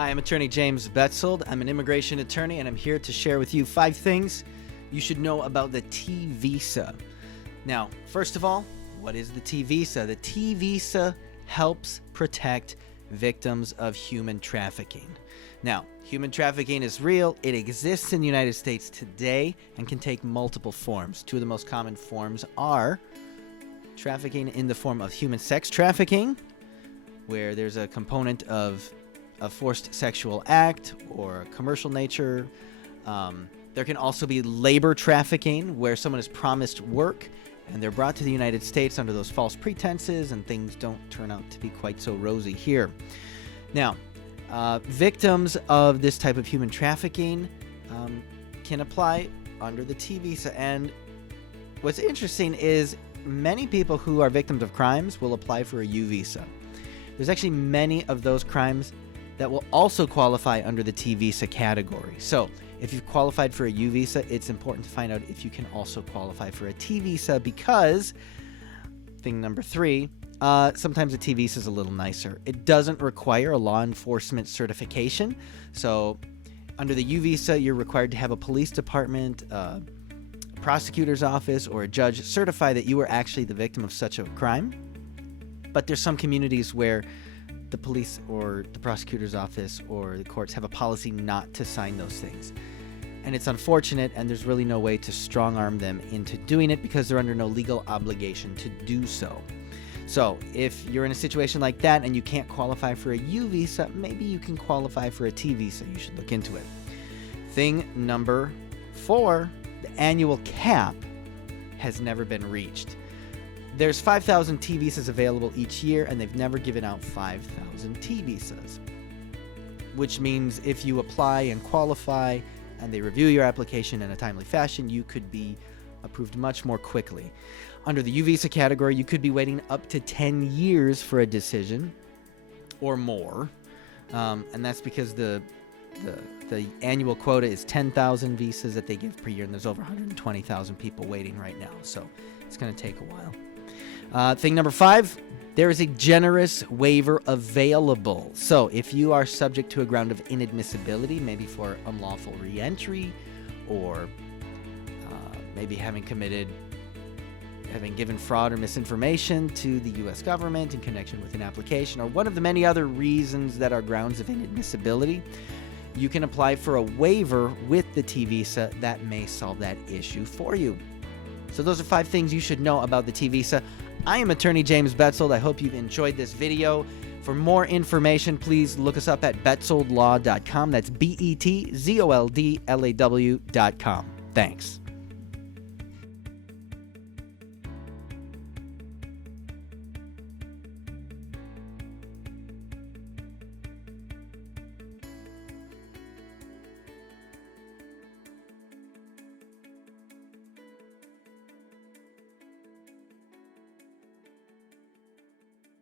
Hi, I'm attorney James Betzold. I'm an immigration attorney, and I'm here to share with you 5 things you should know about the T visa. Now, first of all, what is the T visa? The T visa helps protect victims of human trafficking. Now, human trafficking is real. It exists in the United States today and can take multiple forms. 2 of the most common forms are trafficking in the form of human sex trafficking, where there's a component of a forced sexual act or commercial nature. There can also be labor trafficking, where someone is promised work and they're brought to the United States under those false pretenses, and things don't turn out to be quite so rosy here. Now, victims of this type of human trafficking can apply under the T visa. And what's interesting is many people who are victims of crimes will apply for a U visa. There's actually many of those crimes that will also qualify under the T visa category. So if you've qualified for a U visa, it's important to find out if you can also qualify for a T visa, because thing number 3, sometimes a T visa is a little nicer. It doesn't require a law enforcement certification. So under the U visa, you're required to have a police department, a prosecutor's office, or a judge certify that you were actually the victim of such a crime. But there's some communities where the police or the prosecutor's office or the courts have a policy not to sign those things. And it's unfortunate, and there's really no way to strong-arm them into doing it because they're under no legal obligation to do so. So if you're in a situation like that and you can't qualify for a U visa, maybe you can qualify for a T visa. You should look into it. Thing number 4, the annual cap has never been reached. There's 5,000 T visas available each year, and they've never given out 5,000 T visas, which means if you apply and qualify and they review your application in a timely fashion, you could be approved much more quickly. Under the U visa category, you could be waiting up to 10 years for a decision or more, and that's because the annual quota is 10,000 visas that they give per year, and there's over 120,000 people waiting right now, so it's going to take a while. Thing number 5, there is a generous waiver available. So if you are subject to a ground of inadmissibility, maybe for unlawful reentry, or maybe having given fraud or misinformation to the U.S. government in connection with an application, or one of the many other reasons that are grounds of inadmissibility, you can apply for a waiver with the T visa that may solve that issue for you. So those are 5 things you should know about the T visa. I am attorney James Betzold. I hope you've enjoyed this video. For more information, please look us up at betzoldlaw.com. That's BETZOLDLAW.com. Thanks.